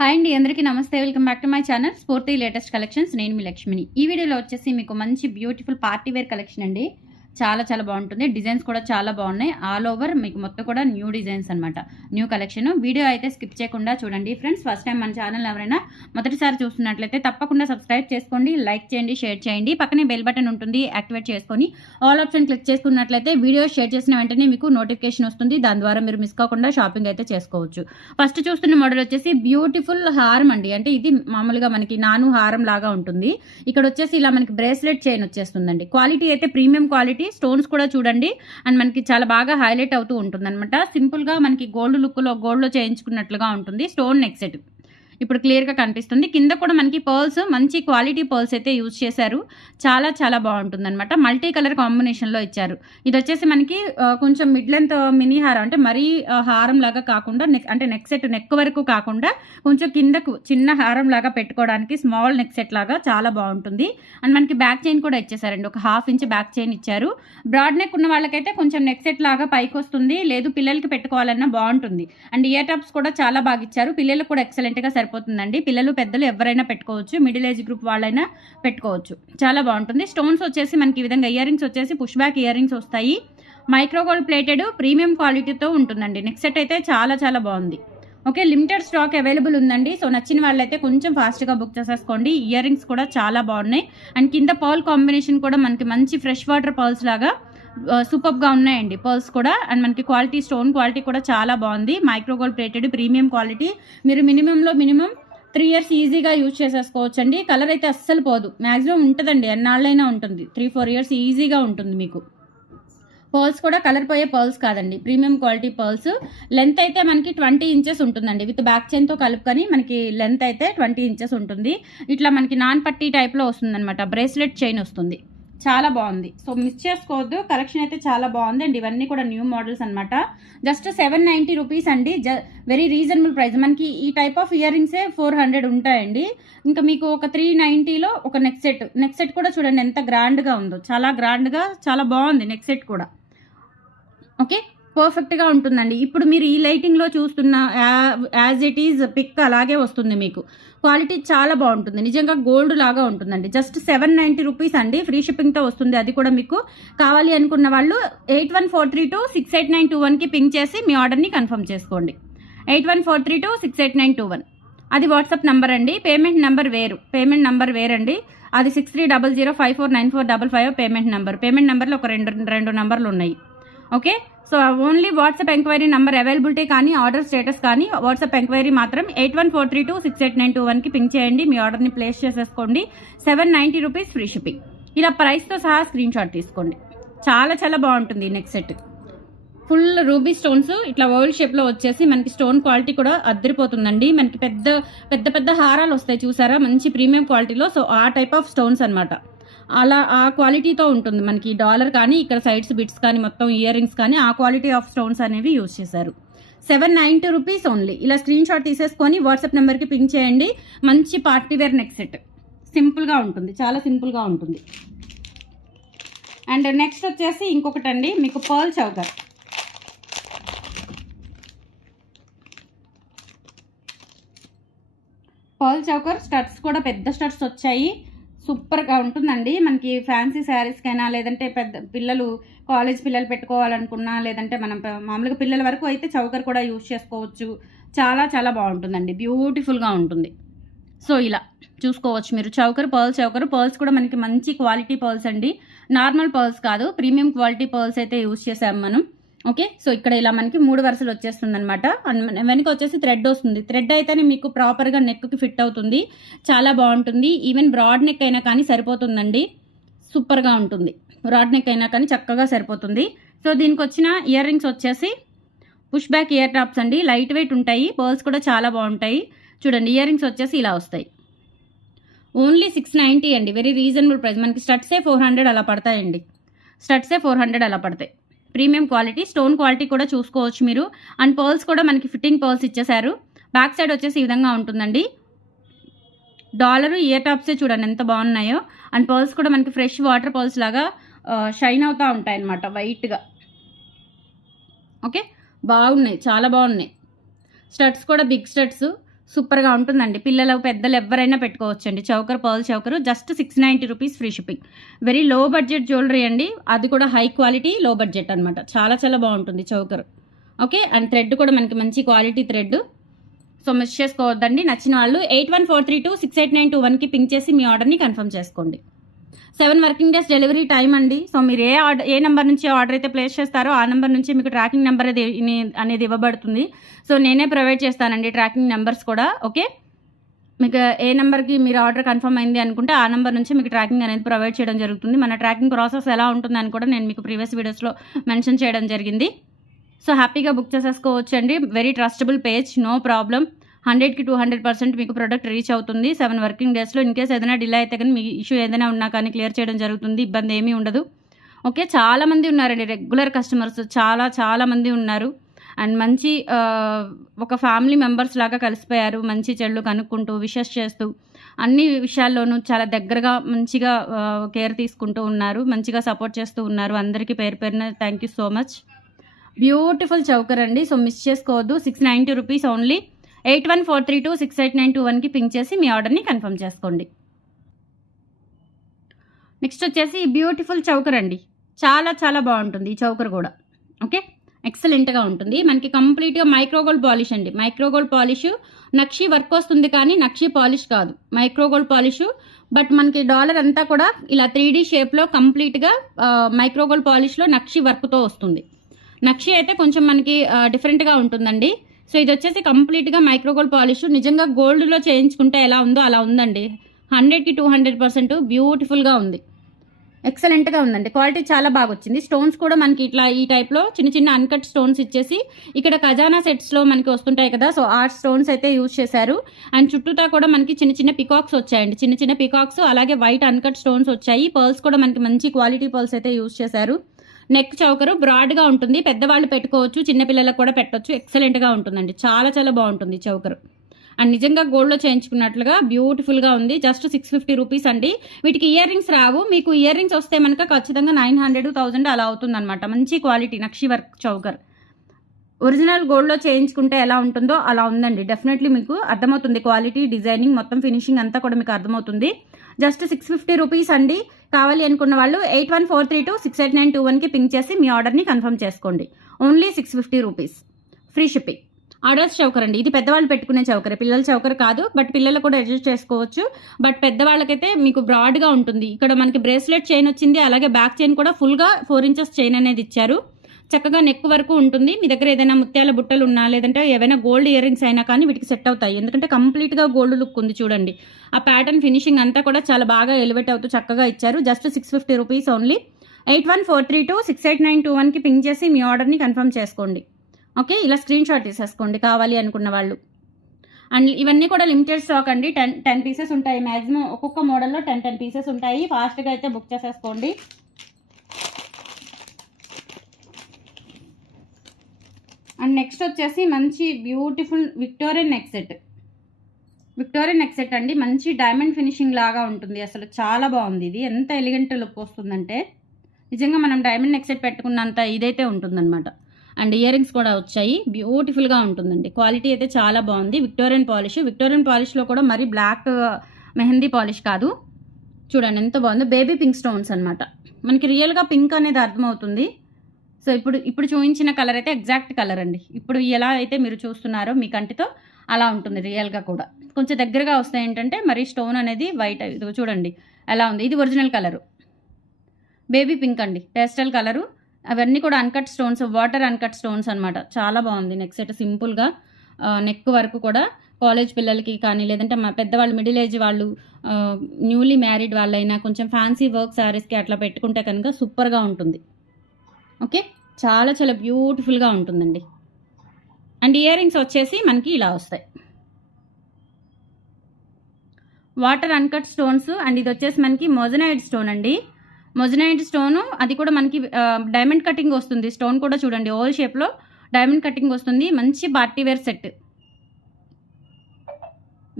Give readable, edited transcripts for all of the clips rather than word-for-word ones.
Hi అండి, అందరికీ నమస్తే. Welcome back to my channel స్ఫూర్తి లేటెస్ట్ కలెక్షన్స్. నేను మీ లక్ష్మిని. ఈ వీడియోలో వచ్చేసి మీకు మంచి బ్యూటిఫుల్ పార్టీ వేర్ కలెక్షన్ అండి. చాలా చాలా బాగుంటుంది. డిజైన్స్ కూడా చాలా బాగున్నాయి. ఆల్ ఓవర్ మీకు మొత్తం కూడా న్యూ డిజైన్స్ అనమాట, న్యూ కలెక్షన్. వీడియో అయితే స్కిప్ చేయకుండా చూడండి ఫ్రెండ్స్. ఫస్ట్ టైం మన ఛానల్ ఎవరైనా మొదటిసారి చూస్తున్నట్లయితే తప్పకుండా సబ్స్క్రైబ్ చేసుకోండి, లైక్ చేయండి, షేర్ చేయండి. పక్కనే బెల్ బటన్ ఉంటుంది, యాక్టివేట్ చేసుకొని ఆల్ ఆప్షన్ క్లిక్ చేసుకున్నట్లయితే వీడియో షేర్ చేసిన వెంటనే మీకు నోటిఫికేషన్ వస్తుంది. దాని ద్వారా మీరు మిస్ కాకుండా షాపింగ్ అయితే చేసుకోవచ్చు. ఫస్ట్ చూస్తున్న మోడల్ వచ్చేసి బ్యూటిఫుల్ హారం అండి. అంటే ఇది మామూలుగా మనకి నాను హారం లాగా ఉంటుంది. ఇక్కడ వచ్చేసి ఇలా మనకి బ్రేస్లెట్ చైన్ వచ్చేస్తుందండి. క్వాలిటీ అయితే ప్రీమియం క్వాలిటీ. స్టోన్స్ కూడా చూడండి, అండ్ మనకి చాలా బాగా హైలైట్ అవుతూ ఉంటుంది అనమాట. సింపుల్ గా మనకి గోల్డ్ లుక్ లో గోల్డ్ లో చేయించుకున్నట్లుగా ఉంటుంది. స్టోన్ నెక్ సెట్ ఇప్పుడు క్లియర్గా కనిపిస్తుంది. కింద కూడా మనకి పర్ల్స్, మంచి క్వాలిటీ పర్ల్స్ అయితే యూజ్ చేశారు. చాలా చాలా బాగుంటుంది అనమాట. మల్టీ కలర్ కాంబినేషన్లో ఇచ్చారు. ఇది వచ్చేసి మనకి కొంచెం మిడ్ లెంత్ మినీ హారం, అంటే మరీ హారం లాగా కాకుండా అంటే నెక్ సెట్ నెక్ వరకు కాకుండా కొంచెం కిందకు చిన్న హారం లాగా పెట్టుకోవడానికి స్మాల్ నెక్ సెట్ లాగా చాలా బాగుంటుంది. అండ్ మనకి బ్యాక్ చైన్ కూడా ఇచ్చేసారండి. ఒక 1/2 ఇంచ్ బ్యాక్ చైన్ ఇచ్చారు. బ్రాడ్ నెక్ ఉన్న వాళ్ళకైతే కొంచెం నెక్ సెట్ లాగా పైకి వస్తుంది, లేదు పిల్లలకి పెట్టుకోవాలన్నా బాగుంటుంది. అండ్ ఇయర్ టాప్స్ కూడా చాలా బాగా ఇచ్చారు. పిల్లలకు కూడా ఎక్సలెంట్గా సరిపోతుందండి. పిల్లలు పెద్దలు ఎవరైనా పెట్టుకోవచ్చు, మిడిల్ ఏజ్ గ్రూప్ వాళ్ళైనా పెట్టుకోవచ్చు. చాలా బాగుంటుంది. స్టోన్స్ వచ్చేసి మనకి ఈ విధంగా ఇయర్ రింగ్స్ వచ్చేసి పుష్ బ్యాక్ ఇయర్ రింగ్స్ వస్తాయి. మైక్రో గోల్డ్ ప్లేటెడ్ ప్రీమియం క్వాలిటీతో ఉంటుందండి. నెక్స్ట్ సెట్ అయితే చాలా చాలా బాగుంది. ఓకే, లిమిటెడ్ స్టాక్ అవైలబుల్ ఉందండి. సో నచ్చిన వాళ్ళైతే కొంచెం ఫాస్ట్గా బుక్ చేసేసుకోండి. ఇయర్ రింగ్స్ కూడా చాలా బాగున్నాయి. అండ్ కింద పర్ల్ కాంబినేషన్ కూడా మనకి మంచి ఫ్రెష్ వాటర్ పర్ల్స్ లాగా సూపర్గా ఉన్నాయండి పర్ల్స్ కూడా. అండ్ మనకి క్వాలిటీ, స్టోన్ క్వాలిటీ కూడా చాలా బాగుంది. Micro gold plated premium quality. మీరు మినిమం 3 ఇయర్స్ ఈజీగా యూజ్ చేసేసుకోవచ్చు అండి. కలర్ అయితే అస్సలు పోదు, మ్యాక్సిమం ఉంటుందండి, ఎన్నాళ్ళైనా ఉంటుంది. 3-4 ఇయర్స్ ఈజీగా ఉంటుంది మీకు. పర్ల్స్ కూడా కలర్ పోయే పర్ల్స్ కాదండి, ప్రీమియం క్వాలిటీ పర్ల్స్. లెంత్ అయితే మనకి 20 ఇంచెస్ ఉంటుందండి. విత్ బ్యాక్ చైన్తో కలుపుకొని మనకి లెంత్ అయితే 20 ఇంచెస్ ఉంటుంది. ఇట్లా మనకి నాన్ పట్టీ టైప్లో వస్తుందన్నమాట. బ్రేస్లెట్ చైన్ వస్తుంది. చాలా బాగుంది. సో మిస్ చేసుకోవద్దు. కలెక్షన్ అయితే చాలా బాగుంది అండి. ఇవన్నీ కూడా న్యూ మోడల్స్ అనమాట. జస్ట్ 790 రూపీస్ అండి. Very reasonable price. మనకి ఈ టైప్ ఆఫ్ ఇయర్ రింగ్సే 400 ఉంటాయండి. ఇంకా మీకు ఒక 390లో ఒక నెక్ సెట్ కూడా చూడండి ఎంత గ్రాండ్గా ఉందో. చాలా గ్రాండ్గా చాలా బాగుంది నెక్ సెట్ కూడా. ఓకే, పర్ఫెక్ట్గా ఉంటుందండి. ఇప్పుడు మీరు ఈ లైటింగ్లో చూస్తున్న యాజ్ ఇట్ ఈజ్ పిక్ అలాగే వస్తుంది మీకు. క్వాలిటీ చాలా బాగుంటుంది, నిజంగా గోల్డ్ లాగా ఉంటుందండి. జస్ట్ 790 రూపీస్ అండి. ఫ్రీ షిప్పింగ్తో వస్తుంది. అది కూడా మీకు కావాలి అనుకున్న వాళ్ళు 8143268921కి పింక్ చేసి మీ ఆర్డర్ని కన్ఫర్మ్ చేసుకోండి. 8143268921 అది వాట్సాప్ నంబర్ అండి. పేమెంట్ నెంబర్ వేరండి. అది 6300549455 పేమెంట్ నెంబర్లో ఒక రెండు నంబర్లు ఉన్నాయి. Okay, so only WhatsApp enquiry number availability కానీ ఆర్డర్ స్టేటస్ కానీ వాట్సాప్ ఎంక్వైరీ మాత్రం 8143268921కి పింక్ చేయండి. మీ ఆర్డర్ని ప్లేస్ చేసేసుకోండి. 790 రూపీస్ ఫ్రీ షిప్పింగ్. ఇలా ప్రైస్తో సహా స్క్రీన్ షాట్ తీసుకోండి. చాలా చాలా బాగుంటుంది next set. Full ruby stones ఇట్లా ఓవల్ షేప్లో వచ్చేసి మనకి స్టోన్ క్వాలిటీ కూడా అద్దరిపోతుందండి. మనకి పెద్ద హారాలు వస్తాయి చూసారా, మంచి ప్రీమియం క్వాలిటీలో. సో ఆ టైప్ ఆఫ్ స్టోన్స్ అనమాట. అలా ఆ క్వాలిటీతో ఉంటుంది మనకి. డాలర్ కానీ ఇక్కడ సైడ్స్ బిట్స్ కానీ మొత్తం ఇయర్ రింగ్స్ కానీ ఆ క్వాలిటీ ఆఫ్ స్టోన్స్ అనేవి యూజ్ చేశారు. 790 రూపీస్ ఓన్లీ. ఇలా స్క్రీన్ షాట్ తీసేసుకొని వాట్సాప్ నెంబర్కి పింక్ చేయండి. మంచి పార్టీ వేర్ నెక్ సెట్. సింపుల్గా ఉంటుంది, చాలా సింపుల్గా ఉంటుంది. అండ్ నెక్స్ట్ వచ్చేసి ఇంకొకటి అండి, మీకు పర్ల్ చౌకర్. స్టడ్స్ కూడా పెద్ద స్టడ్స్ వచ్చాయి. సూపర్గా ఉంటుందండి. మనకి ఫ్యాన్సీ శారీస్కైనా, లేదంటే పిల్లలు కాలేజ్ పిల్లలు పెట్టుకోవాలనుకున్నా, లేదంటే మనం మామూలుగా పిల్లల వరకు అయితే చౌకర్ కూడా యూజ్ చేసుకోవచ్చు. చాలా చాలా బాగుంటుందండి, బ్యూటిఫుల్గా ఉంటుంది. సో ఇలా చూసుకోవచ్చు మీరు. పర్ల్స్ కూడా మనకి మంచి క్వాలిటీ పర్ల్స్ అండి. నార్మల్ పర్ల్స్ కాదు, ప్రీమియం క్వాలిటీ పర్ల్స్ అయితే యూజ్ చేసాము మనం. ఓకే, సో ఇక్కడ ఇలా మనకి 3 వరుసలు వచ్చేస్తుంది అనమాట. వెనక వచ్చేసి థ్రెడ్ వస్తుంది. థ్రెడ్ అయితేనే మీకు ప్రాపర్గా నెక్కి ఫిట్ అవుతుంది. చాలా బాగుంటుంది. ఈవెన్ బ్రాడ్ నెక్ అయినా కానీ సరిపోతుందండి. సూపర్గా ఉంటుంది. బ్రాడ్ నెక్ అయినా కానీ చక్కగా సరిపోతుంది. సో దీనికి వచ్చిన ఇయర్ రింగ్స్ వచ్చేసి పుష్ బ్యాక్ ఇయర్ టాప్స్ అండి. లైట్ వెయిట్ ఉంటాయి. పర్ల్స్ కూడా చాలా బాగుంటాయి. చూడండి, ఇయర్ రింగ్స్ వచ్చేసి ఇలా వస్తాయి. ఓన్లీ 690 అండి. Very reasonable price. మనకి స్టడ్సే 400 అలా పడతాయండి. Premium quality. స్టోన్ క్వాలిటీ కూడా చూసుకోవచ్చు మీరు. అండ్ పర్ల్స్ కూడా మనకి ఫిట్టింగ్ పర్ల్స్ ఇచ్చేసారు. బ్యాక్ సైడ్ వచ్చేసి ఈ విధంగా ఉంటుందండి. డాలర్ ఇయర్ టాప్సే చూడండి ఎంత బాగున్నాయో. అండ్ పర్ల్స్ కూడా మనకి ఫ్రెష్ వాటర్ పర్ల్స్ లాగా షైన్ అవుతూ ఉంటాయి అన్నమాట, వైట్గా. ఓకే, బాగున్నాయి, చాలా బాగున్నాయి. స్టడ్స్ కూడా బిగ్ స్టడ్స్. సూపర్గా ఉంటుందండి. పిల్లలు పెద్దలు ఎవరైనా పెట్టుకోవచ్చండి. Choker pearl choker just 690 rupees free shipping. Very low budget jewellery అండి. అది కూడా హై క్వాలిటీ లో బడ్జెట్ అనమాట. చాలా చాలా బాగుంటుంది చౌకర్. ఓకే, అండ్ థ్రెడ్ కూడా మనకి మంచి క్వాలిటీ థ్రెడ్. సో మిస్ చేసుకోవద్దండి. నచ్చిన వాళ్ళు 8143268921కి పింక్ చేసి మీ ఆర్డర్ని కన్ఫర్మ్ చేసుకోండి. 7 వర్కింగ్ డేస్ డెలివరీ టైం అండి. సో మీరు ఏ నెంబర్ నుంచి ఆర్డర్ అయితే ప్లేస్ చేస్తారో ఆ నెంబర్ నుంచి మీకు ట్రాకింగ్ నెంబర్ అనేది ఇవ్వబడుతుంది. సో నేనే ప్రొవైడ్ చేస్తానండి ట్రాకింగ్ నెంబర్స్ కూడా. ఓకే, మీకు ఏ నెంబర్కి మీరు ఆర్డర్ కన్ఫర్మ్ అయింది అనుకుంటే ఆ నెంబర్ నుంచి మీకు ట్రాకింగ్ అనేది ప్రొవైడ్ చేయడం జరుగుతుంది. మన ట్రాకింగ్ ప్రాసెస్ ఎలా ఉంటుందని కూడా నేను మీకు ప్రీవియస్ వీడియోస్లో మెన్షన్ చేయడం జరిగింది. సో హ్యాపీగా బుక్ చేసేసుకోవచ్చు అండి. Very trustable page, no problem. 100కి 200% మీకు ప్రోడక్ట్ రీచ్ అవుతుంది 7 వర్కింగ్ డేస్లో. ఇన్ కేస్ ఏదైనా డిలే అయితే కానీ మీ ఇష్యూ ఏదైనా ఉన్నా కానీ క్లియర్ చేయడం జరుగుతుంది. ఇబ్బంది ఏమీ ఉండదు. ఓకే, చాలామంది ఉన్నారండి రెగ్యులర్ కస్టమర్స్, చాలా మంది ఉన్నారు. అండ్ మంచి ఒక ఫ్యామిలీ మెంబర్స్ లాగా కలిసిపోయారు. మంచి చెడులు కనుక్కుంటూ విషెస్ చేస్తూ అన్ని విషయాల్లోనూ చాలా దగ్గరగా మంచిగా కేర్ తీసుకుంటూ ఉన్నారు. మంచిగా సపోర్ట్ చేస్తూ ఉన్నారు. అందరికీ పేరు పేరున thank you so much. Beautiful choker అండి. సో మిస్ చేసుకోవద్దు. 690 రూపీస్ ఓన్లీ. 8143268921కి పింక్ చేసి మీ ఆర్డర్ని కన్ఫర్మ్ చేసుకోండి. నెక్స్ట్ వచ్చేసి బ్యూటిఫుల్ చౌకర్ అండి. చాలా బాగుంటుంది ఈ చౌకర్ కూడా. ఓకే, ఎక్సలెంట్గా ఉంటుంది. మనకి కంప్లీట్గా మైక్రోగోల్డ్ పాలిష్ అండి. మైక్రోగోల్డ్ పాలిష్ నక్షి వర్క్ వస్తుంది కానీ నక్షి పాలిష్ కాదు, మైక్రోగోల్డ్ పాలిష్. బట్ మనకి డాలర్ అంతా కూడా ఇలా 3D షేప్లో కంప్లీట్గా మైక్రోగోల్డ్ పాలిష్లో నక్షి వర్క్తో వస్తుంది. నక్షి అయితే కొంచెం మనకి డిఫరెంట్గా ఉంటుందండి. సో ఇది వచ్చేసి కంప్లీట్గా మైక్రోగోల్డ్ పాలిష్. నిజంగా గోల్డ్లో చేయించుకుంటే ఎలా ఉందో అలా ఉందండి. 100కి 200% బ్యూటిఫుల్గా ఉంది. ఎక్సలెంట్గా ఉందండి. క్వాలిటీ చాలా బాగా వచ్చింది. స్టోన్స్ కూడా మనకి ఇట్లా ఈ టైప్లో చిన్న అన్కట్ స్టోన్స్ ఇచ్చేసి ఇక్కడ ఖజానా సెట్స్లో మనకి వస్తుంటాయి కదా, సో ఆ స్టోన్స్ అయితే యూజ్ చేశారు. అండ్ చుట్టూతా కూడా మనకి చిన్న పికాక్స్ వచ్చాయండి. చిన్న పికాక్స్, అలాగే వైట్ అన్కట్ స్టోన్స్ వచ్చాయి. పర్ల్స్ కూడా మనకి మంచి క్వాలిటీ పర్ల్స్ అయితే యూజ్ చేశారు. నెక్ చౌకరు బ్రాడ్గా ఉంటుంది. పెద్దవాళ్ళు పెట్టుకోవచ్చు, చిన్నపిల్లలకు కూడా పెట్టవచ్చు. ఎక్సలెంట్గా ఉంటుందండి. చాలా బాగుంటుంది చౌకరు. అండ్ నిజంగా గోల్డ్లో చేయించుకున్నట్లుగా బ్యూటిఫుల్గా ఉంది. జస్ట్ 650 రూపీస్ అండి. వీటికి ఇయర్ రింగ్స్ రావు. మీకు ఇయర్ రింగ్స్ వస్తే మనక ఖచ్చితంగా 900, 1000 అలా అవుతుందన్నమాట. మంచి క్వాలిటీ నక్షి వర్క్ చౌకర్. ఒరిజినల్ గోల్డ్లో చేయించుకుంటే ఎలా ఉంటుందో అలా ఉందండి. డెఫినెట్లీ మీకు అర్థమవుతుంది. క్వాలిటీ, డిజైనింగ్, మొత్తం ఫినిషింగ్ అంతా కూడా మీకు అర్థమవుతుంది. జస్ట్ 650 రూపీస్ అండి. కావాలి అనుకున్న వాళ్ళు 8143268921కి పింక్ చేసి మీ ఆర్డర్ని కన్ఫర్మ్ చేసుకోండి. Only 650 rupees free shipping. Orders choker అండి. ఇది పెద్దవాళ్ళు పెట్టుకునే చౌకర్, పిల్లల చౌకర్ కాదు. బట్ పిల్లలు కూడా అడ్జస్ట్ చేసుకోవచ్చు. బట్ పెద్దవాళ్ళకైతే మీకు బ్రాడ్గా ఉంటుంది. ఇక్కడ మనకి బ్రేస్లెట్ చైన్ వచ్చింది, అలాగే బ్యాక్ చైన్ కూడా ఫుల్గా 4 ఇంచెస్ చైన్ అనేది ఇచ్చారు. చక్కగా నెక్ వరకు ఉంటుంది. మీ దగ్గర ఏదైనా ముత్యాల బుట్టలు ఉన్నా లేదంటే ఏవైనా గోల్డ్ ఇయర్ రింగ్స్ అయినా కానీ వీటికి సెట్ అవుతాయి. ఎందుకంటే కంప్లీట్గా గోల్డ్ లుక్ ఉంది చూడండి. ఆ ప్యాటర్న్ ఫినిషింగ్ అంతా కూడా చాలా బాగా ఎలివేట్ అవుతూ చక్కగా ఇచ్చారు. Just 650 rupees only. 8143268921కి పింక్ చేసి మీ ఆర్డర్ని కన్ఫర్మ్ చేసుకోండి. ఓకే, ఇలా స్క్రీన్ షాట్ తీసేసుకోండి కావాలి అనుకున్న వాళ్ళు. అండ్ ఇవన్నీ కూడా లిమిటెడ్ స్టాక్ అండి. 10 పీసెస్ ఉంటాయి మ్యాక్సిమం. ఒక్కొక్క మోడల్లో 10 పీసెస్ ఉంటాయి. ఫాస్ట్గా అయితే బుక్ చేసేసుకోండి. అండ్ నెక్స్ట్ వచ్చేసి మంచి beautiful Victorian neck set. Victorian neck set అండి. మంచి డైమండ్ ఫినిషింగ్ లాగా ఉంటుంది. అసలు చాలా బాగుంది. ఇది ఎంత ఎలిగెంట్ లుక్ వస్తుందంటే నిజంగా మనం డైమండ్ నెక్ సెట్ పెట్టుకున్నంత ఇదైతే ఉంటుందన్నమాట. అండ్ ఇయర్ రింగ్స్ కూడా వచ్చాయి. బ్యూటిఫుల్గా ఉంటుందండి. క్వాలిటీ అయితే చాలా బాగుంది. Victorian polish. విక్టోరియన్ పాలిష్లో కూడా మరి బ్లాక్ మెహందీ పాలిష్ కాదు. చూడండి ఎంత బాగుందో. బేబీ పింక్ స్టోన్స్ అనమాట. మనకి రియల్గా పింక్ అనేది అర్థమవుతుంది. సో ఇప్పుడు చూపించిన కలర్ అయితే ఎగ్జాక్ట్ కలర్ అండి. ఇప్పుడు ఎలా అయితే మీరు చూస్తున్నారో మీ కంటితో అలా ఉంటుంది రియల్గా కూడా. కొంచెం దగ్గరగా వస్తే ఏంటంటే మరి స్టోన్ అనేది వైట్, ఇది చూడండి ఎలా ఉంది. ఇది ఒరిజినల్ కలరు, బేబీ పింక్ అండి, పేస్టల్ కలరు. అవన్నీ కూడా uncut stones, water uncut stones అనమాట. చాలా బాగుంది నెక్ సెట్. సింపుల్గా నెక్ వరకు కూడా కాలేజ్ పిల్లలకి కానీ లేదంటే మా పెద్దవాళ్ళు, మిడిల్ ఏజ్ వాళ్ళు, న్యూలీ మ్యారీడ్ వాళ్ళైనా కొంచెం ఫ్యాన్సీ వర్క్ శారీస్కి అట్లా పెట్టుకుంటే కనుక సూపర్గా ఉంటుంది. ఓకే, చాలా బ్యూటిఫుల్గా ఉంటుందండి. అండ్ ఇయర్ రింగ్స్ వచ్చేసి మనకి ఇలా వస్తాయి. Water uncut stones. అండ్ ఇది వచ్చేసి మనకి మొజనైడ్ స్టోన్ అండి. మొజనైడ్ స్టోను అది కూడా మనకి డైమండ్ కటింగ్ వస్తుంది. స్టోన్ కూడా చూడండి ఓవల్ షేప్లో డైమండ్ కటింగ్ వస్తుంది. మంచి పార్టీవేర్ సెట్.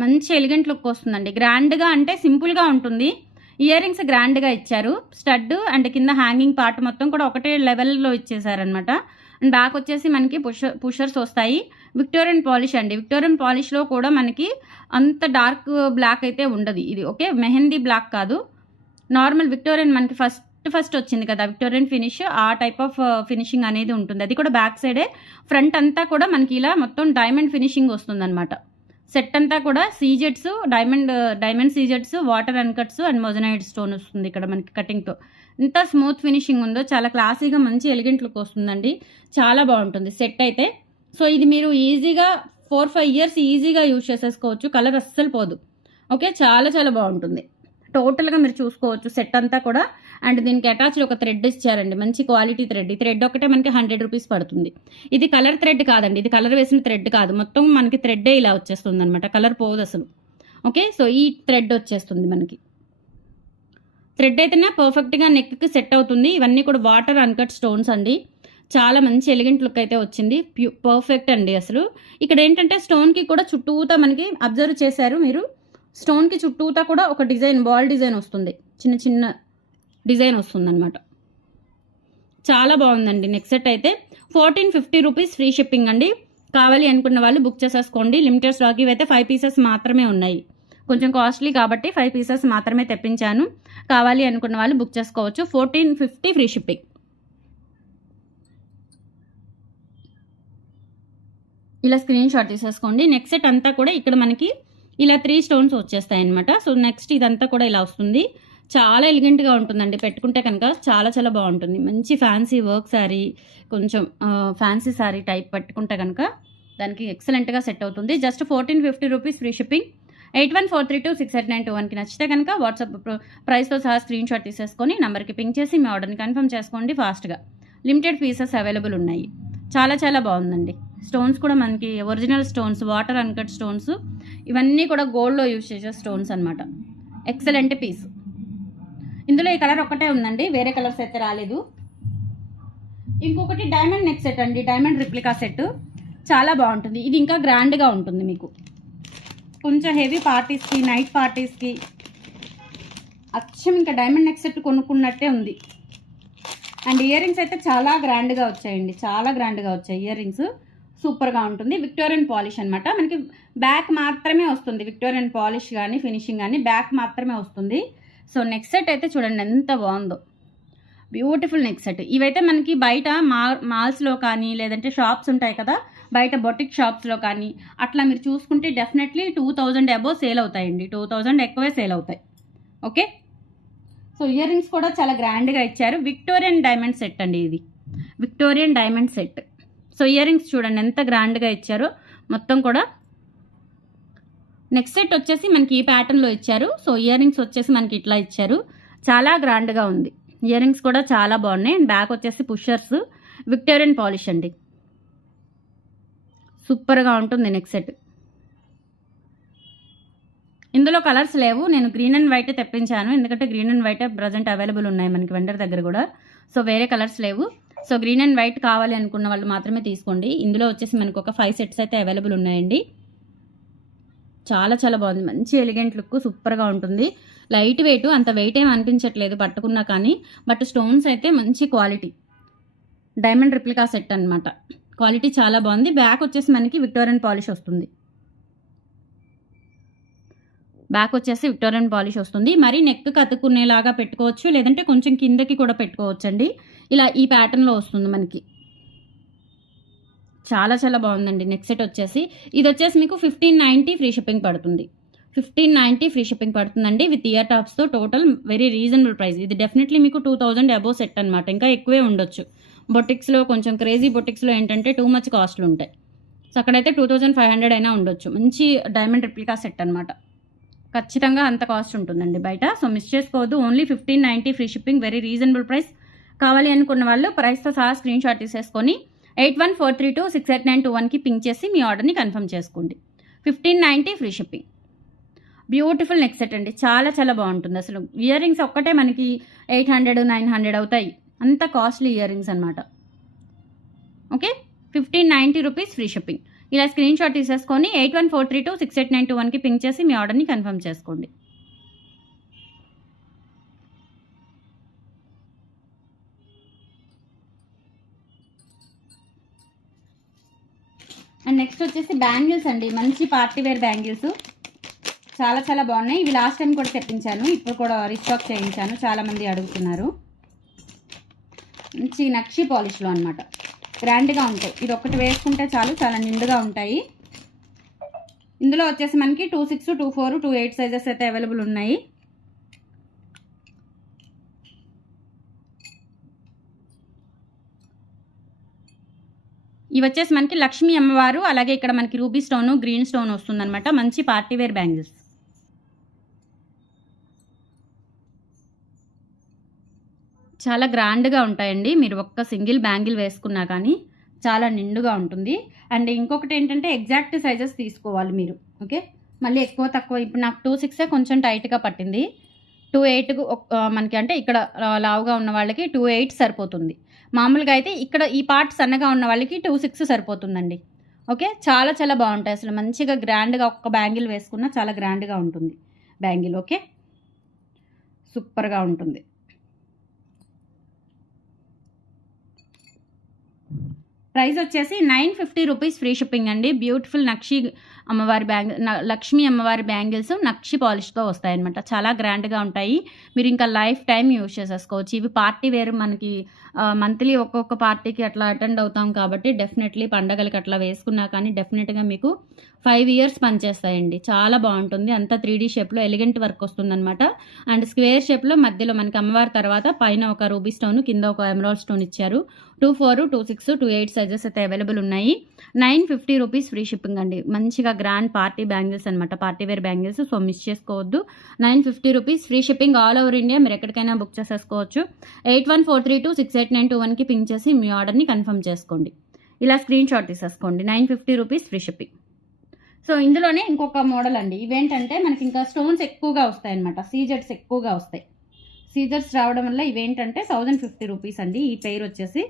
మంచి ఎలిగెంట్ లుక్ వస్తుందండి. గ్రాండ్గా అంటే సింపుల్గా ఉంటుంది. ఇయర్ రింగ్స్ గ్రాండ్గా ఇచ్చారు. స్టడ్ అండ్ కింద హ్యాంగింగ్ పార్ట్ మొత్తం కూడా ఒకటే లెవెల్లో ఇచ్చేసారనమాట. అండ్ బ్యాక్ వచ్చేసి మనకి పుషర్స్ వస్తాయి. విక్టోరియన్ పాలిష్ అండి. విక్టోరియన్ పాలిష్‌లో కూడా మనకి అంత డార్క్ బ్లాక్ అయితే ఉండదు ఇది. ఓకే. మెహందీ బ్లాక్ కాదు. నార్మల్ విక్టోరియన్ మనకి ఫస్ట్ వచ్చింది కదా! విక్టోరియన్ ఫినిష్ ఆ టైప్ ఆఫ్ ఫినిషింగ్ అనేది ఉంటుంది. అది కూడా బ్యాక్ సైడే. ఫ్రంట్ అంతా కూడా మనకి ఇలా మొత్తం డైమండ్ ఫినిషింగ్ వస్తుందనమాట. సెట్ అంతా కూడా సీజెడ్స్, diamond సీజెడ్స్, water అన్‌కట్స్ and moissanite stone వస్తుంది ఇక్కడ మనకి కటింగ్‌తో. ఎంత స్మూత్ ఫినిషింగ్ ఉందో చాలా క్లాసీగా మంచి ఎలిగెంట్ లుక్ వస్తుందండి. చాలా బాగుంటుంది సెట్ అయితే. సో ఇది మీరు ఈజీగా 4, 5 ఇయర్స్ ఈజీగా యూజ్ చేసేసుకోవచ్చు. కలర్ అస్సలు పోదు. ఓకే. చాలా చాలా బాగుంటుంది. టోటల్‌గా మీరు చూసుకోవచ్చు సెట్ అంతా కూడా. అండ్ దీనికి అటాచ్డ్ ఒక థ్రెడ్ ఇచ్చారండి. మంచి క్వాలిటీ థ్రెడ్. ఈ థ్రెడ్ ఒకటే మనకి 100 రూపీస్ పడుతుంది. ఇది కలర్ థ్రెడ్ కాదండి. ఇది కలర్ వేసిన థ్రెడ్ కాదు. మొత్తం మనకి థ్రెడ్డే ఇలా వచ్చేస్తుంది అనమాట. కలర్ పోదు అసలు. ఓకే. సో ఈ థ్రెడ్ వచ్చేస్తుంది మనకి. థ్రెడ్ అయితేనే పర్ఫెక్ట్‌గా నెక్కి సెట్ అవుతుంది. ఇవన్నీ కూడా వాటర్ అన్‌కట్ స్టోన్స్ అండి. చాలా మంచి ఎలిగెంట్ లుక్ అయితే వచ్చింది. పర్ఫెక్ట్ అండి అసలు. ఇక్కడ ఏంటంటే స్టోన్‌కి కూడా చుట్టూతా మనకి అబ్జర్వ్ చేశారు మీరు. స్టోన్‌కి చుట్టూతా కూడా ఒక డిజైన్, బాల్ డిజైన్ వస్తుంది. చిన్న చిన్న డిజైన్ వస్తుందన్నమాట. చాలా బాగుందండి. నెక్స్ట్ సెట్ అయితే 1450 రూపీస్ ఫ్రీ షిప్పింగ్ అండి. కావాలి అనుకున్న వాళ్ళు బుక్ చేసేసుకోండి. Limited stock. ఇవైతే 5 పీసెస్ మాత్రమే ఉన్నాయి. కొంచెం కాస్ట్లీ కాబట్టి 5 పీసెస్ మాత్రమే తెప్పించాను. కావాలి అనుకున్న వాళ్ళు బుక్ చేసుకోవచ్చు. 1450 ఫ్రీ షిప్పింగ్. ఇలా స్క్రీన్ షాట్ తీసేసుకోండి. నెక్స్ట్ సెట్ అంతా కూడా ఇక్కడ మనకి ఇలా 3 స్టోన్స్ వచ్చేస్తాయి అనమాట. సో నెక్స్ట్ ఇదంతా కూడా ఇలా వస్తుంది. చాలా ఎలిగెంట్గా ఉంటుందండి. పెట్టుకుంటే కనుక చాలా చాలా బాగుంటుంది. మంచి ఫ్యాన్సీ వర్క్ శారీ, కొంచెం ఫ్యాన్సీ శారీ టైప్ పెట్టుకుంటే కనుక దానికి ఎక్సలెంట్గా సెట్ అవుతుంది. Just 1450 rupees free shipping. 8143268921కి నచ్చితే కనుక వాట్సాప్ ప్రైస్తో సహా స్క్రీన్ షాట్ తీసేసుకొని నెంబర్కి పింక్ చేసి మీ ఆర్డర్ని కన్ఫర్మ్ చేసుకోండి ఫాస్ట్గా. లిమిటెడ్ పీసెస్ అవైలబుల్ ఉన్నాయి. చాలా చాలా బాగుందండి. స్టోన్స్ కూడా మనకి original stones, water uncut stones, ఇవన్నీ కూడా గోల్డ్లో యూజ్ చేసే స్టోన్స్ అనమాట. Excellent piece. ఇందులో ఈ కలర్ ఒక్కటే ఉందండి. వేరే కలర్స్ అయితే రాలేదు. ఇంకొకటి డైమండ్ నెక్ సెట్ అండి. డైమండ్ రిప్లికా సెట్ చాలా బాగుంటుంది. ఇది ఇంకా గ్రాండ్గా ఉంటుంది మీకు. కొంచెం హెవీ పార్టీస్కి, నైట్ పార్టీస్కి అచ్చం ఇంకా డైమండ్ నెక్ సెట్ కొనుక్కున్నట్టే ఉంది. అండ్ ఇయర్ రింగ్స్ అయితే చాలా గ్రాండ్గా వచ్చాయండి. చాలా గ్రాండ్గా వచ్చాయి ఇయర్ రింగ్స్. సూపర్గా ఉంటుంది. విక్టోరియన్ పాలిష్ అనమాట. మనకి బ్యాక్ మాత్రమే వస్తుంది. విక్టోరియన్ పాలిష్ కానీ ఫినిషింగ్ కానీ బ్యాక్ మాత్రమే వస్తుంది. సో నెక్ సెట్ అయితే చూడండి ఎంత బాగుందో. Beautiful neck set. ఇవైతే మనకి బయట మాల్స్లో కానీ లేదంటే షాప్స్ ఉంటాయి కదా, బయట బొటిక్ షాప్స్లో కానీ అట్లా మీరు చూసుకుంటే డెఫినెట్లీ 2000 అబోవ్ సేల్ అవుతాయండి. 2000 ఎక్కువే సేల్ అవుతాయి. ఓకే. సో ఇయర్ రింగ్స్ కూడా చాలా గ్రాండ్గా ఇచ్చారు. విక్టోరియన్ డైమండ్ సెట్ అండి ఇది. Victorian diamond set. So ear rings చూడండి ఎంత గ్రాండ్గా ఇచ్చారో మొత్తం కూడా. నెక్స్ట్ సెట్ వచ్చేసి మనకి ఈ ప్యాటర్న్లో ఇచ్చారు. సో ఇయర్ రింగ్స్ వచ్చేసి మనకి ఇట్లా ఇచ్చారు. చాలా గ్రాండ్గా ఉంది. ఇయర్ రింగ్స్ కూడా చాలా బాగున్నాయి. అండ్ బ్యాక్ వచ్చేసి పుషర్స్, విక్టోరియన్ పాలిష్ అండి. సూపర్గా ఉంటుంది నెక్స్ట్ సెట్. ఇందులో కలర్స్ లేవు. నేను గ్రీన్ అండ్ వైట్ తెప్పించాను. ఎందుకంటే green and white present available ఉన్నాయి మనకి వెండర్ దగ్గర కూడా. సో వేరే కలర్స్ లేవు. సో గ్రీన్ అండ్ వైట్ కావాలి అనుకున్న వాళ్ళు మాత్రమే తీసుకోండి. ఇందులో వచ్చేసి మనకు ఒక 5 సెట్స్ అయితే అవైలబుల్ ఉన్నాయండి. చాలా చాలా బాగుంది. మంచి ఎలిగెంట్ లుక్, సూపర్గా ఉంటుంది. లైట్ వెయిట్, అంత వెయిట్ ఏం అనిపించట్లేదు పట్టుకున్నా కానీ. బట్ స్టోన్స్ అయితే మంచి క్వాలిటీ. డైమండ్ రిప్లికా సెట్ అనమాట. క్వాలిటీ చాలా బాగుంది. బ్యాక్ వచ్చేసి మనకి విక్టోరియన్ పాలిష్ వస్తుంది. బ్యాక్ వచ్చేసి విక్టోరియన్ పాలిష్ వస్తుంది. మరి నెక్ కతుక్కునేలాగా పెట్టుకోవచ్చు, లేదంటే కొంచెం కిందకి కూడా పెట్టుకోవచ్చు అండి. ఇలా ఈ ప్యాటర్న్లో వస్తుంది మనకి. చాలా చాలా బాగుందండి. నెక్స్ట్ సెట్ వచ్చేసి ఇది వచ్చేసి మీకు 1590 ఫ్రీ షిప్పింగ్ పడుతుంది. 1590 ఫ్రీ షిప్పింగ్ పడుతుందండి విత్ ఇయర్ టాప్స్తో. Total very reasonable price. ఇది డెఫినెట్లీ మీకు 2000 అబోవ్ సెట్ అనమాట. ఇంకా ఎక్కువే ఉండొచ్చు. బొటిక్స్లో కొంచెం క్రేజీ బొటిక్స్లో ఏంటంటే టూ మచ్ కాస్ట్లు ఉంటాయి. సో అక్కడైతే 2500 అయినా ఉండొచ్చు. మంచి డైమండ్ రిప్లికా సెట్ అనమాట. ఖచ్చితంగా అంత కాస్ట్ ఉంటుందండి బయట. సో మిస్ చేసుకోవద్దు. Only 1590 free shipping. Very reasonable price. కావాలి అనుకున్న వాళ్ళు ప్రైస్తో సహా స్క్రీన్ షాట్ తీసేసుకొని 8143268921కి పింక్ చేసి మీ ఆర్డర్ని కన్ఫర్మ్ చేసుకోండి. 1590 free shipping. Beautiful neck set అండి. చాలా చాలా బాగుంటుంది అసలు. ఇయర్ రింగ్స్ ఒక్కటే మనకి 800, 900 అవుతాయి. అంత కాస్ట్లీ ఇయర్ రింగ్స్ అనమాట. ఓకే. 1590 rupees free shipping. ఇలా స్క్రీన్ షాట్ తీసేసుకొని 8143268921కి పింక్ చేసి మీ ఆర్డర్ని కన్ఫర్మ్ చేసుకోండి. అండ్ నెక్స్ట్ వచ్చేసి బ్యాంగిల్స్ అండి, మంచి పార్టీ వేర్ బ్యాంగిల్స్ చాలా చాలా బాగున్నాయి. ఇవి లాస్ట్ టైం కూడా తెప్పించాను, ఇప్పుడు కూడా రీస్టాక్ చేయించాను, చాలామంది అడుగుతున్నారు. మంచి నక్షి పాలిష్లో అనమాట, గ్రాండ్గా ఉంటాయి. ఇది ఒకటి వేసుకుంటే చాలు, చాలా నిండుగా ఉంటాయి. ఇందులో వచ్చేసి మనకి 2/6, 2/4, 2/8 సైజెస్ అయితే అవైలబుల్ ఉన్నాయి. ఇవి వచ్చేసి మనకి లక్ష్మీ అమ్మవారు, అలాగే ఇక్కడ మనకి రూబీ స్టోను, గ్రీన్ స్టోన్ వస్తుందన్నమాట. మంచి పార్టీవేర్ బ్యాంగిల్స్, చాలా గ్రాండ్గా ఉంటాయండి. మీరు ఒక్క సింగిల్ బ్యాంగిల్ వేసుకున్నా కానీ చాలా నిండుగా ఉంటుంది. అండ్ ఇంకొకటి ఏంటంటే ఎగ్జాక్ట్ సైజెస్ తీసుకోవాలి మీరు, ఓకే. మళ్ళీ ఎక్కువ తక్కువ, ఇప్పుడు నాకు 2/6 కొంచెం టైట్గా పట్టింది. 2/8 మనకి అంటే ఇక్కడ లావుగా ఉన్న వాళ్ళకి 2/8 సరిపోతుంది. మామూలుగా అయితే ఇక్కడ ఈ పార్ట్ సన్నగా ఉన్న వాళ్ళకి 2/6 సరిపోతుందండి, ఓకే. చాలా చాలా బాగుంటాయి అసలు, మంచిగా గ్రాండ్గా ఒక్క బ్యాంగిల్ వేసుకున్నా చాలా గ్రాండ్గా ఉంటుంది బ్యాంగిల్, ఓకే. సూపర్గా ఉంటుంది. ప్రైస్ వచ్చేసి 950 రూపీస్, ఫ్రీ షిప్పింగ్ అండి. బ్యూటిఫుల్ నక్షి అమ్మవారి లక్ష్మీ అమ్మవారి బ్యాంగిల్స్ నక్షి పాలిష్తో వస్తాయన్నమాట. చాలా గ్రాండ్గా ఉంటాయి, మీరు ఇంకా లైఫ్ టైం యూజ్ చేసేసుకోవచ్చు. ఇవి పార్టీ వేరు, మనకి మంత్లీ ఒక్కొక్క పార్టీకి అట్లా అటెండ్ అవుతాం కాబట్టి డెఫినెట్లీ పండగలకి అట్లా వేసుకున్నా కానీ డెఫినెట్గా మీకు 5 ఇయర్స్ పనిచేస్తాయండి. చాలా బాగుంటుంది. అంతా 3D షేప్లో ఎలిగెంట్ వర్క్ వస్తుందన్నమాట. అండ్ స్క్వేర్ షేప్లో మధ్యలో మనకి అమ్మవారి తర్వాత పైన ఒక రూబీ స్టోన్, కింద ఒక ఎమరాల్డ్ స్టోన్ ఇచ్చారు. 2/4, 2/6, 2/8 సైజెస్ అయితే అవైలబుల్ ఉన్నాయి. 950 రూపీస్, ఫ్రీ షిప్పింగ్ అండి. మంచిగా గ్రాండ్ పార్టీ బ్యాంగిల్స్ అనమాట, party wear bangles. So miss చేసుకోవద్దు. 950 rupees, free shipping all over India. మీరు ఎక్కడికైనా బుక్ చేసేసుకోవచ్చు. 8143268921కి పింక్ చేసి మీ ఆర్డర్ని కన్ఫర్మ్ చేసుకోండి. ఇలా స్క్రీన్ షాట్ తీసేసుకోండి. 950 రూపీస్, ఫ్రీ షిప్పింగ్. సో ఇందులోనే ఇంకొక మోడల్ అండి. ఇవేంటంటే మనకి ఇంకా స్టోన్స్ ఎక్కువగా వస్తాయి అనమాట, సీజర్స్ ఎక్కువగా వస్తాయి. సీజర్స్ రావడం వల్ల ఇవేంటంటే 1050 రూపీస్ అండి. ఈ పెయిర్ వచ్చేసి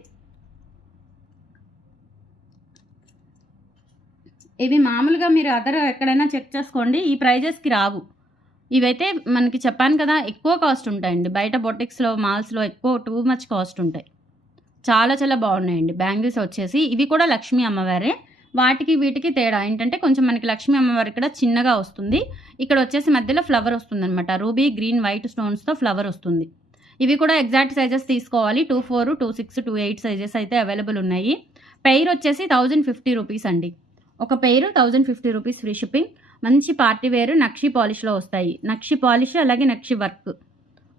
ఇవి మామూలుగా మీరు అదర్ ఎక్కడైనా చెక్ చేసుకోండి, ఈ ప్రైజెస్కి రావు. ఇవైతే మనకి చెప్పాను కదా ఎక్కువ కాస్ట్ ఉంటాయండి, బయట బొటిక్స్లో మాల్స్లో ఎక్కువ టూ మచ్ కాస్ట్ ఉంటాయి. చాలా చాలా బాగున్నాయండి బ్యాంగిల్స్ వచ్చేసి. ఇవి కూడా లక్ష్మీ అమ్మవారే. వాటికి వీటికి తేడా ఏంటంటే కొంచెం మనకి లక్ష్మీ అమ్మవారి ఇక్కడ చిన్నగా వస్తుంది, ఇక్కడ వచ్చేసి మధ్యలో ఫ్లవర్ వస్తుంది అనమాట. రూబీ, గ్రీన్, వైట్ స్టోన్స్తో ఫ్లవర్ వస్తుంది. ఇవి కూడా ఎగ్జాక్ట్ సైజెస్ తీసుకోవాలి. 2/4, 2/6, 2/8 సైజెస్ అయితే అవైలబుల్ ఉన్నాయి. పెయిర్ వచ్చేసి 1050 రూపీస్ అండి. ఒక పెయిర్ 1050 రూపీస్, ఫ్రీ షిప్పింగ్. మంచి పార్టీ వేరు నక్షి పాలిష్లో వస్తాయి. నక్షి పాలిష్ అలాగే నక్షి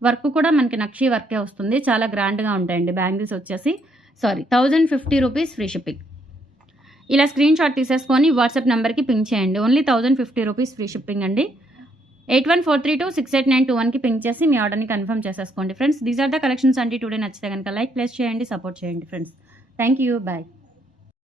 వర్క్ కూడా మనకి నక్షి వర్కే వస్తుంది. చాలా గ్రాండ్గా ఉంటాయండి బ్యాంగిల్స్ వచ్చేసి. 1050 రూపీస్, ఫ్రీ షిప్పింగ్. ఇలా స్క్రీన్ షాట్ తీసేసుకొని వాట్సాప్ నెంబర్కి పింక్ చేయండి. ఓన్లీ 1050 రూపీస్, ఫ్రీ షిప్పింగ్ అండి. 8143268921కి పింక్ చేసి మీ ఆర్డర్ని కన్ఫర్మ్ చేసేసుకోండి friends. These are the collections అండి. టుడే నచ్చితే కనుక లైక్, ప్లేస్ చేయండి, సపోర్ట్ చేయండి ఫ్రెండ్స్. Thank you, bye.